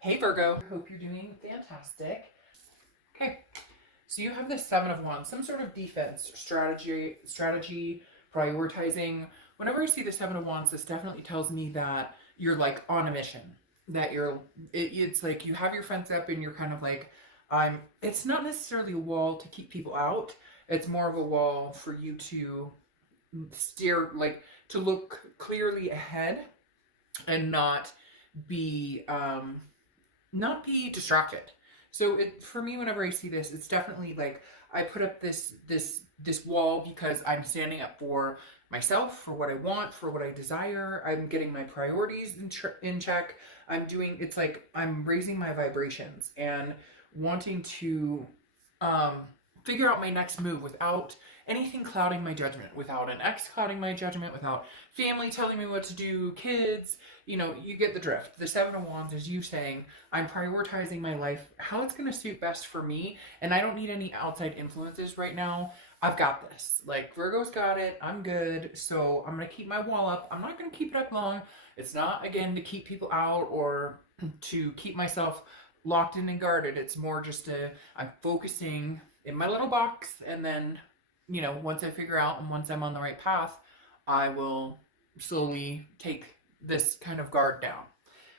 Hey Virgo, hope you're doing fantastic. Okay, so you have the Seven of Wands, some sort of defense, strategy, prioritizing. Whenever I see the Seven of Wands, this definitely tells me that you're like on a mission. That it's like you have your fence up and you're kind of like, it's not necessarily a wall to keep people out. It's more of a wall for you to steer, like to look clearly ahead and be, um, not be distracted. So for me, whenever I see this, it's definitely like I put up this wall because I'm standing up for myself, for what I want, for what I desire. I'm getting my priorities in check. It's like I'm raising my vibrations and wanting to um, figure out my next move without anything clouding my judgment, without an ex clouding my judgment, without family telling me what to do, kids, you get the drift. The Seven of Wands is you saying, I'm prioritizing my life, how it's going to suit best for me, and I don't need any outside influences right now. I've got this. Like, Virgo's got it. I'm good. So I'm going to keep my wall up. I'm not going to keep it up long. It's not, again, to keep people out or to keep myself locked in and guarded. It's more just I'm focusing in my little box, and then, once I figure out and once I'm on the right path, I will slowly take this kind of guard down.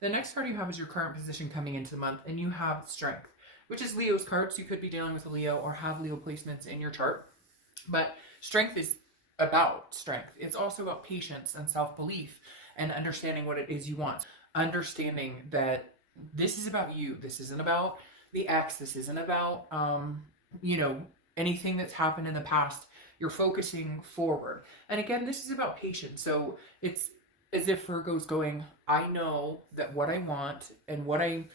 The next card you have is your current position coming into the month, and you have Strength, which is Leo's card. So you could be dealing with a Leo or have Leo placements in your chart. But Strength is about strength. It's also about patience and self-belief and understanding what it is you want. Understanding that this is about you. This isn't about the ex. This isn't about, anything that's happened in the past. You're focusing forward. And again, this is about patience. So it's as if Virgo's going, I know that what I want and what I'm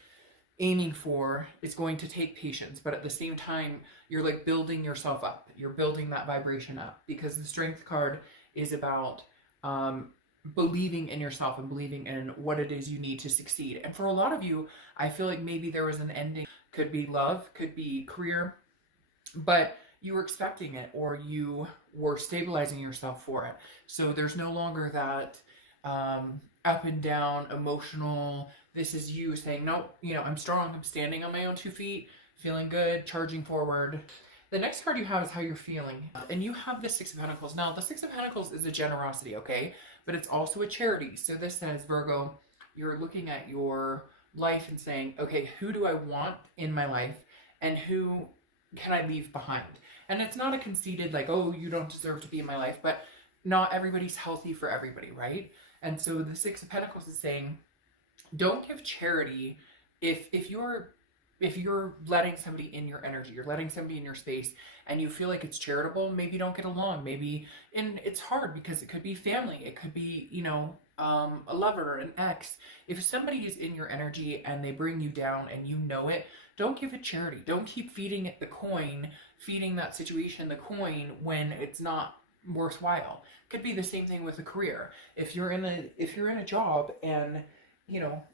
aiming for is going to take patience, but at the same time, you're like building yourself up. You're building that vibration up because the Strength card is about believing in yourself and believing in what it is you need to succeed. And for a lot of you, I feel like maybe there was an ending. Could be love, could be career, but you were expecting it or you were stabilizing yourself for it. So there's no longer that up and down, emotional. This is you saying, no, I'm strong. I'm standing on my own 2 feet, feeling good, charging forward. The next card you have is how you're feeling. And you have the Six of Pentacles. Now, the Six of Pentacles is a generosity, okay? But it's also a charity. So this says, Virgo, you're looking at your life and saying, okay, who do I want in my life? And who can I leave behind? And it's not a conceited, like, oh, you don't deserve to be in my life. But not everybody's healthy for everybody, right? And so the Six of Pentacles is saying, don't give charity if you're letting somebody in your energy, you're letting somebody in your space, and you feel like it's charitable. Maybe don't get along. Maybe, and it's hard because it could be family, it could be a lover, an ex. If somebody is in your energy and they bring you down and you know it, don't give it charity. Don't keep feeding it the coin, feeding that situation the coin when it's not worthwhile. Could be the same thing with a career. If you're in a job and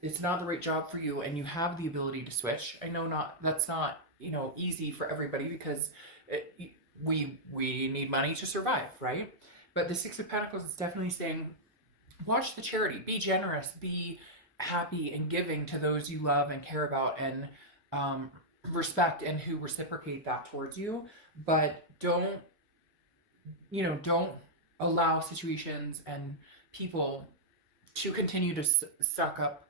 it's not the right job for you and you have the ability to switch. I know that's not easy for everybody because we need money to survive, right? But the Six of Pentacles is definitely saying, watch the charity, be generous, be happy and giving to those you love and care about and respect and who reciprocate that towards you. But don't allow situations and people to continue to suck up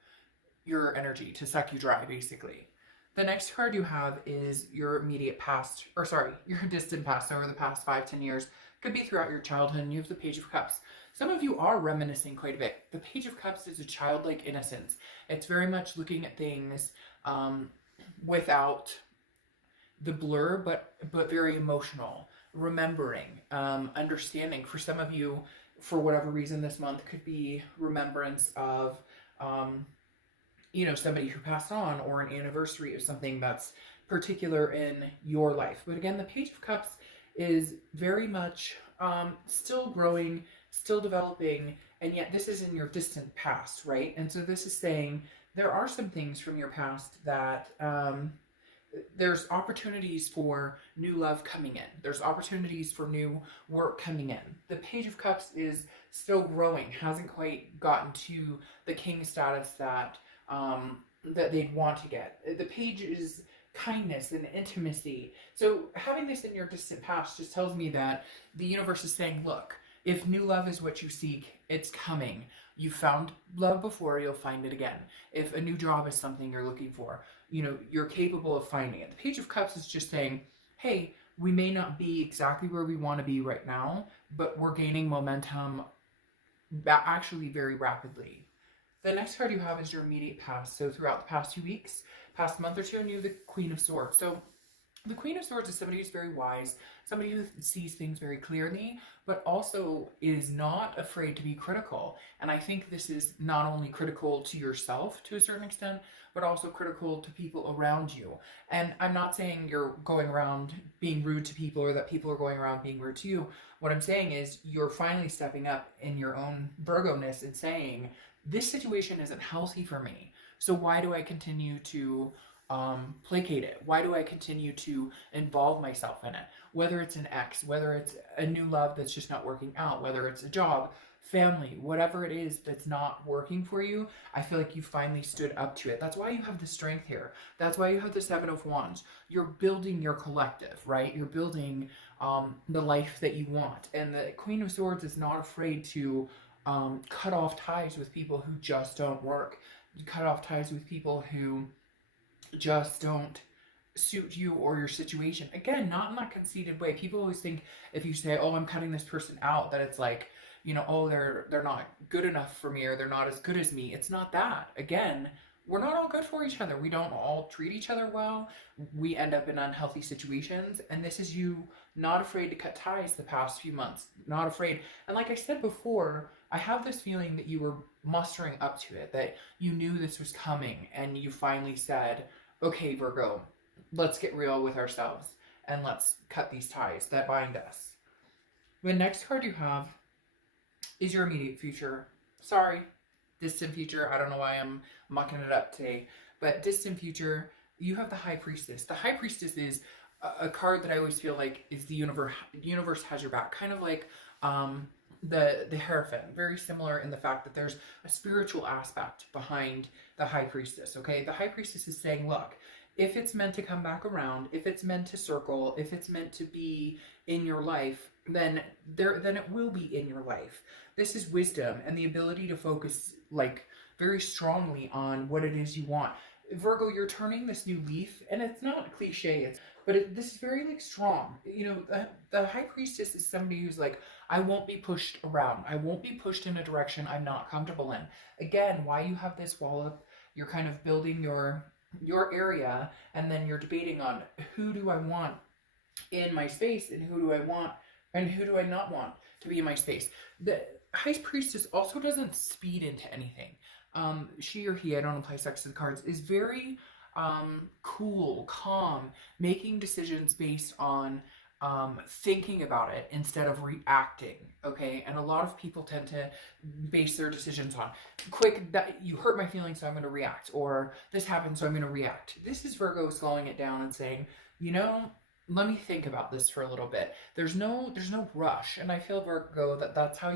your energy, to suck you dry, basically. The next card you have is your immediate past, or sorry, your distant past over the past 5-10 years. Could be throughout your childhood, and you have the Page of Cups. Some of you are reminiscing quite a bit. The Page of Cups is a childlike innocence. It's very much looking at things without the blur, but very emotional. Remembering, understanding. For some of you, for whatever reason this month could be remembrance of somebody who passed on or an anniversary of something that's particular in your life. But again, the Page of Cups is very much still growing, still developing, and yet this is in your distant past, right? And so this is saying there are some things from your past that there's opportunities for new love coming in. There's opportunities for new work coming in. The Page of Cups is still growing, hasn't quite gotten to the king status that that they'd want to get. The page is kindness and intimacy. So having this in your distant past just tells me that the universe is saying, look, if new love is what you seek, it's coming. You found love before, you'll find it again. If a new job is something you're looking for, you know, you're capable of finding it. The Page of Cups is just saying, hey, we may not be exactly where we want to be right now, but we're gaining momentum actually very rapidly. The next card you have is your immediate past. So throughout the past 2 weeks, past month or two, and you have the Queen of Swords. So the Queen of Swords is somebody who's very wise, somebody who sees things very clearly, but also is not afraid to be critical. And I think this is not only critical to yourself to a certain extent, but also critical to people around you. And I'm not saying you're going around being rude to people or that people are going around being rude to you. What I'm saying is you're finally stepping up in your own Virgo-ness and saying, this situation isn't healthy for me. So why do I continue to placate it? Why do I continue to involve myself in it? Whether it's an ex, whether it's a new love that's just not working out, whether it's a job, family, whatever it is that's not working for you, I feel like you finally stood up to it. That's why you have the strength here. That's why you have the Seven of Wands. You're building your collective, right? You're building the life that you want. And the Queen of Swords is not afraid to cut off ties with people who just don't work. Cut off ties with people who just don't suit you or your situation. Again, not in that conceited way. People always think if you say, oh, I'm cutting this person out, that it's like, you know, oh, they're not good enough for me or they're not as good as me. It's not that. Again, we're not all good for each other. We don't all treat each other well. We end up in unhealthy situations. And this is you not afraid to cut ties the past few months. Not afraid. And like I said before, I have this feeling that you were mustering up to it, that you knew this was coming and you finally said, okay, Virgo, let's get real with ourselves and let's cut these ties that bind us. The next card you have is your immediate future. Sorry, distant future. I don't know why I'm mucking it up today, but distant future, you have the High Priestess. The High Priestess is a card that I always feel like is the universe has your back, kind of like the Hierophant, very similar in the fact that there's a spiritual aspect behind the High Priestess. Okay, the High Priestess is saying, look, if it's meant to come back around, if it's meant to circle, if it's meant to be in your life, then it will be in your life. This is wisdom and the ability to focus like very strongly on what it is you want. Virgo, you're turning this new leaf, and it's not cliche, but this is very like strong. You know, the High Priestess is somebody who's like, I won't be pushed around. I won't be pushed in a direction I'm not comfortable in. Again, why you have this wall up, you're kind of building your area, and then you're debating on who do I want in my space and who do I want and who do I not want to be in my space. The High Priestess also doesn't speed into anything. She or he, I don't apply sex to the cards, is very cool, calm, making decisions based on thinking about it instead of reacting, okay? And a lot of people tend to base their decisions on quick, that you hurt my feelings, so I'm going to react, or this happened, so I'm going to react. This is Virgo slowing it down and saying, you know, let me think about this for a little bit. There's no rush, and I feel, Virgo, that's how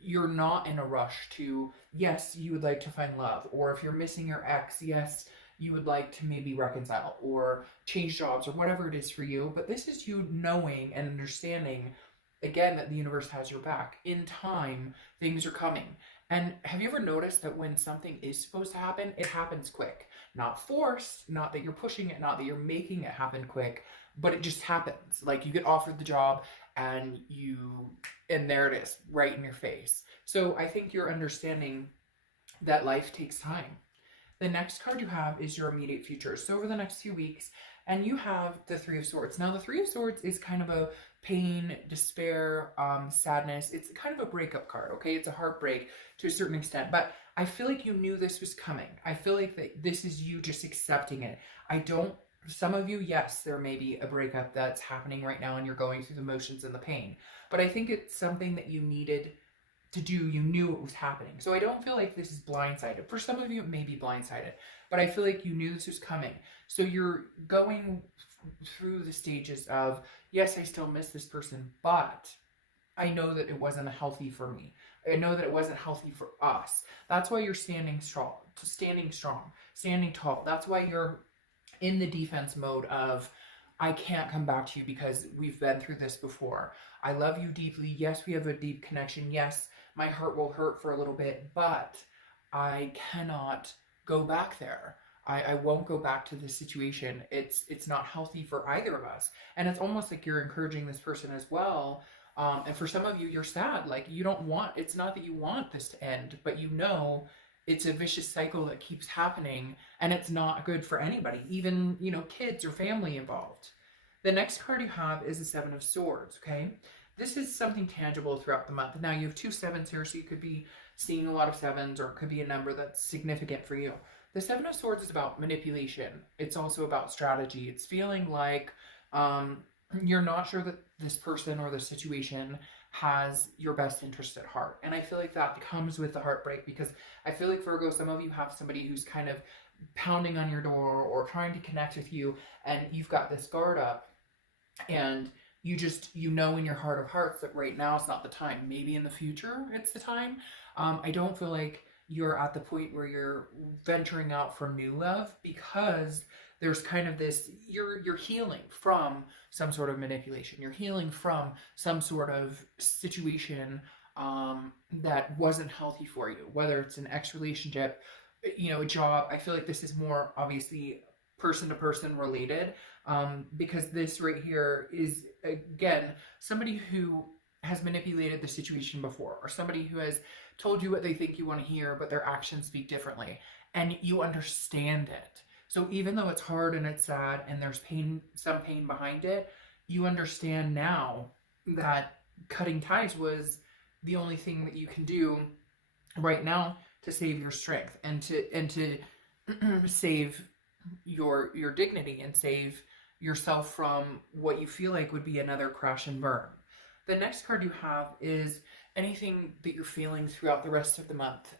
you're not in a rush to, yes, you would like to find love, or if you're missing your ex, yes, you would like to maybe reconcile or change jobs or whatever it is for you. But this is you knowing and understanding, again, that the universe has your back. In time, things are coming. And have you ever noticed that when something is supposed to happen, it happens quick? Not forced, not that you're pushing it, not that you're making it happen quick, but it just happens. Like you get offered the job and there it is, right in your face. So I think you're understanding that life takes time. The next card you have is your immediate future. So over the next few weeks, and you have the Three of Swords. Now the Three of Swords is kind of a pain, despair, sadness. It's kind of a breakup card, okay? It's a heartbreak to a certain extent, but I feel like you knew this was coming. I feel like that this is you just accepting it. Some of you, yes, there may be a breakup that's happening right now and you're going through the motions and the pain, but I think it's something that you needed to do. You knew it was happening. So I don't feel like this is blindsided. For some of you, it may be blindsided, but I feel like you knew this was coming. So you're going through the stages of, yes, I still miss this person, but I know that it wasn't healthy for me. I know that it wasn't healthy for us. That's why you're standing strong. standing tall. That's why you're in the defense mode of, I can't come back to you because we've been through this before. I love you deeply. Yes, we have a deep connection. Yes, my heart will hurt for a little bit, but I cannot go back there. I won't go back to this situation. It's not healthy for either of us. And it's almost like you're encouraging this person as well. And for some of you, you're sad. Like, you don't want, it's not that you want this to end, but you know it's a vicious cycle that keeps happening, and it's not good for anybody, even, you know, kids or family involved. The next card you have is the Seven of Swords, okay? This is something tangible throughout the month. Now, you have 2 sevens here, so you could be seeing a lot of sevens, or it could be a number that's significant for you. The Seven of Swords is about manipulation. It's also about strategy. It's feeling like you're not sure that this person or the situation has your best interest at heart. And I feel like that comes with the heartbreak, because I feel like, Virgo, some of you have somebody who's kind of pounding on your door or trying to connect with you, and you've got this guard up, and you just, you know in your heart of hearts that right now it's not the time. Maybe in the future it's the time. I don't feel like you're at the point where you're venturing out for new love, because there's kind of this, you're healing from some sort of manipulation. You're healing from some sort of situation that wasn't healthy for you, whether it's an ex relationship, you know, a job. I feel like this is more obviously person to person related, because this right here is, again, somebody who has manipulated the situation before, or somebody who has told you what they think you want to hear, but their actions speak differently, and you understand it. So even though it's hard and it's sad and there's pain, some pain behind it, you understand now that cutting ties was the only thing that you can do right now to save your strength, and to save your dignity, and save yourself from what you feel like would be another crash and burn. The next card you have is anything that you're feeling throughout the rest of the month.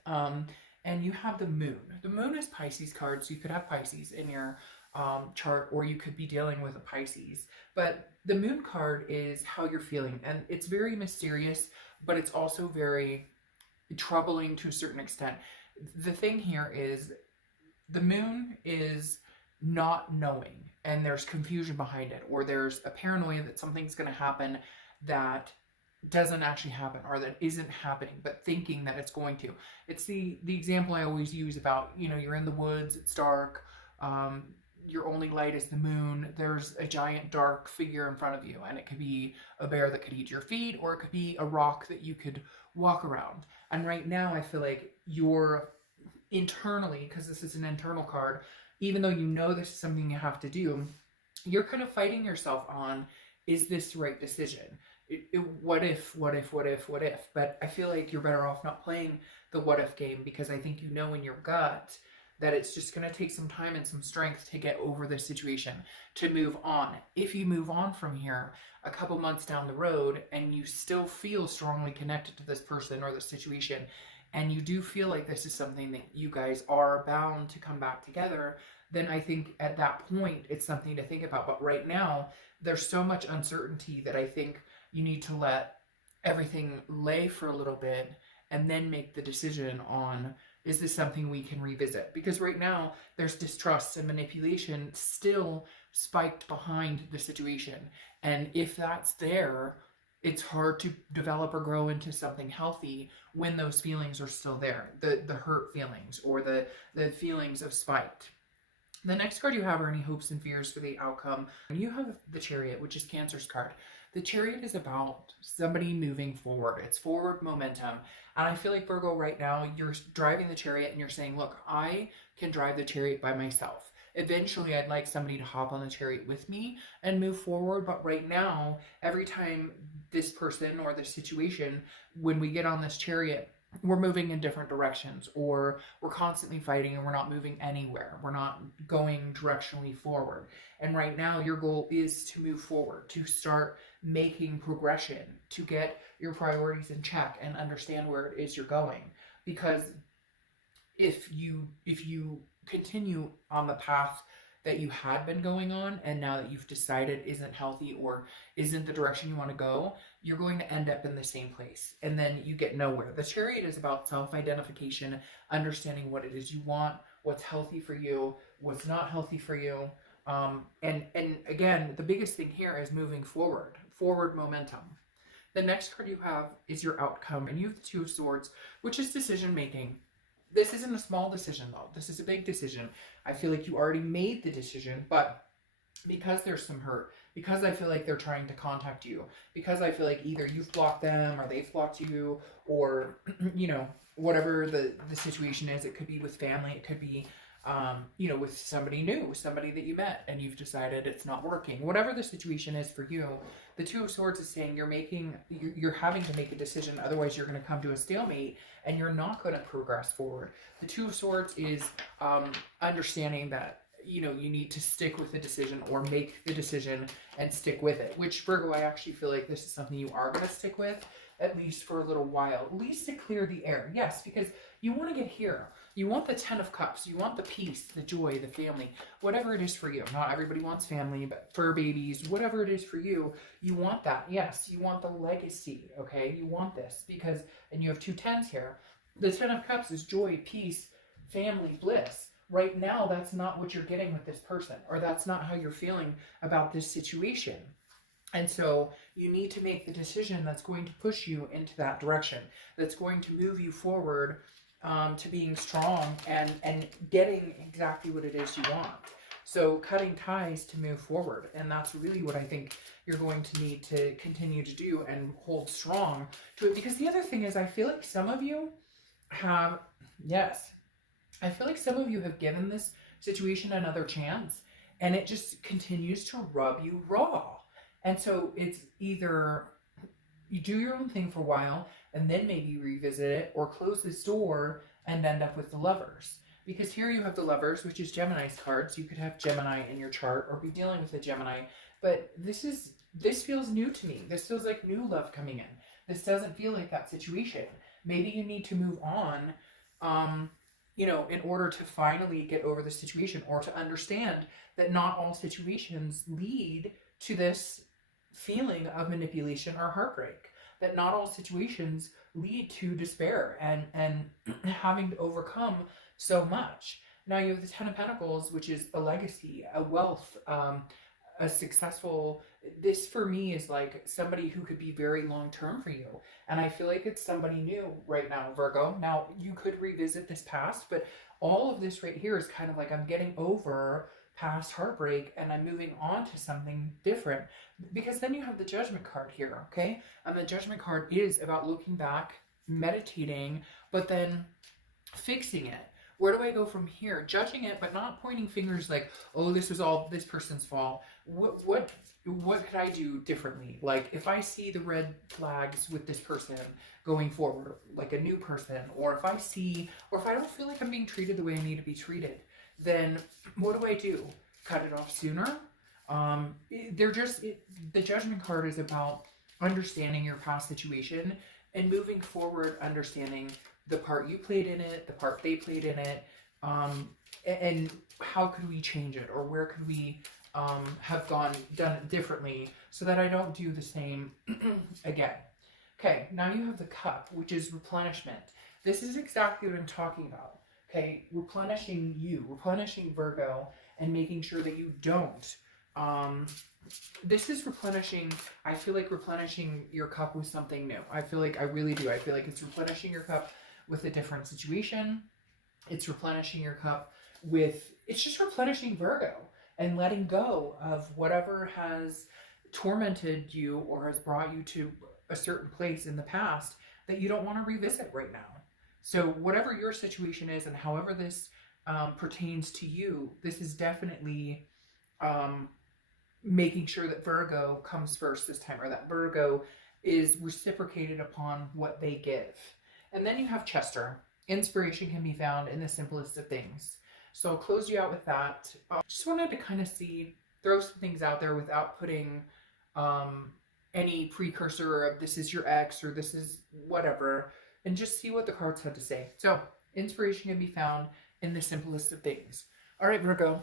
And you have the Moon. The Moon is Pisces card, so you could have Pisces in your chart, or you could be dealing with a Pisces. But the Moon card is how you're feeling, and it's very mysterious, but it's also very troubling to a certain extent. The thing here is the Moon is not knowing, and there's confusion behind it, or there's a paranoia that something's going to happen that doesn't actually happen, or that isn't happening, but thinking that it's going to. It's the example I always use about, you know, you're in the woods, it's dark, your only light is the moon, there's a giant dark figure in front of you, and it could be a bear that could eat your feet, or it could be a rock that you could walk around. And right now I feel like you're internally, because this is an internal card, even though you know this is something you have to do, you're kind of fighting yourself on, is this the right decision? What if? But I feel like you're better off not playing the what if game, because I think you know in your gut that it's just going to take some time and some strength to get over this situation, to move on. If you move on from here a couple months down the road and you still feel strongly connected to this person or the situation, and you do feel like this is something that you guys are bound to come back together, then I think at that point it's something to think about. But right now there's so much uncertainty that I think you need to let everything lay for a little bit and then make the decision on, is this something we can revisit? Because right now there's distrust and manipulation still spiked behind the situation. And if that's there, it's hard to develop or grow into something healthy when those feelings are still there. The hurt feelings, or the feelings of spite. The next card you have are any hopes and fears for the outcome. You have the Chariot, which is Cancer's card. The Chariot is about somebody moving forward. It's forward momentum. And I feel like, Virgo, right now, you're driving the Chariot and you're saying, look, I can drive the Chariot by myself. Eventually, I'd like somebody to hop on the Chariot with me and move forward. But right now, every time this person or this situation, when we get on this Chariot, we're moving in different directions, or we're constantly fighting and we're not moving anywhere. We're not going directionally forward. And right now your goal is to move forward, to start making progression, to get your priorities in check and understand where it is you're going. Because if you continue on the path that you had been going on, and now that you've decided isn't healthy or isn't the direction you want to go, you're going to end up in the same place, and then you get nowhere. The Chariot is about self-identification, understanding what it is you want, what's healthy for you, what's not healthy for you. And again, the biggest thing here is moving forward momentum. The next card you have is your outcome, and you have the Two of Swords, which is decision making. This isn't a small decision though. This is a big decision. I feel like you already made the decision, but because there's some hurt, because I feel like they're trying to contact you, because I feel like either you've blocked them or they've blocked you, or whatever the situation is. It could be with family, it could be with somebody new, somebody that you met and you've decided it's not working. Whatever the situation is for you, the Two of Swords is saying you're having to make a decision, otherwise you're going to come to a stalemate and you're not going to progress forward. The Two of Swords is understanding that you need to stick with the decision, or make the decision and stick with it, which, Virgo, I actually feel like this is something you are going to stick with, at least for a little while, at least to clear the air. Yes, because you want to get here. You want the Ten of Cups. You want the peace, the joy, the family, whatever it is for you. Not everybody wants family, but fur babies, whatever it is for you, you want that. Yes, you want the legacy, okay? You want this because, and you have two tens here. The Ten of Cups is joy, peace, family, bliss. Right now, that's not what you're getting with this person, or that's not how you're feeling about this situation. And so you need to make the decision that's going to push you into that direction, that's going to move you forward to being strong and getting exactly what it is you want. So cutting ties to move forward. And that's really what I think you're going to need to continue to do and hold strong to it. Because the other thing is, I feel like some of you have, yes, I feel like some of you have given this situation another chance and it just continues to rub you raw. And so it's either you do your own thing for a while and then maybe revisit it, or close this door and end up with the Lovers. Because here you have the Lovers, which is Gemini's card. So you could have Gemini in your chart or be dealing with a Gemini. But this feels new to me. This feels like new love coming in. This doesn't feel like that situation. Maybe you need to move on, in order to finally get over the situation, or to understand that not all situations lead to this feeling of manipulation or heartbreak, that not all situations lead to despair and having to overcome so much. Now you have the Ten of Pentacles, which is a legacy, a wealth, a successful, this for me is like somebody who could be very long-term for you. And I feel like it's somebody new right now, Virgo. Now you could revisit this past, but all of this right here is kind of like, I'm getting over past heartbreak and I'm moving on to something different. Because then you have the Judgment card here, okay? And the Judgment card is about looking back, meditating, but then fixing it. Where do I go from here? Judging it, but not pointing fingers like, oh, this was all this person's fault. What could I do differently? Like, if I see the red flags with this person going forward, like a new person, or if I don't feel like I'm being treated the way I need to be treated, then what do I do? Cut it off sooner? The Judgment card is about understanding your past situation and moving forward, understanding the part you played in it, the part they played in it, and how could we change it, or where could we have done it differently so that I don't do the same again. Okay, now you have the Cup, which is replenishment. This is exactly what I'm talking about. Okay, replenishing you, replenishing Virgo, and making sure that you don't. This is replenishing, I feel like replenishing your cup with something new. I really do. I feel like it's replenishing your cup with a different situation. It's replenishing your cup it's just replenishing Virgo and letting go of whatever has tormented you or has brought you to a certain place in the past that you don't want to revisit right now. So whatever your situation is and however this pertains to you, this is definitely making sure that Virgo comes first this time, or that Virgo is reciprocated upon what they give. And then you have Chester. Inspiration can be found in the simplest of things. So I'll close you out with that. Just wanted to kind of throw some things out there without putting any precursor of this is your ex or this is whatever, and just see what the cards had to say. So inspiration can be found in the simplest of things. All right, Virgo,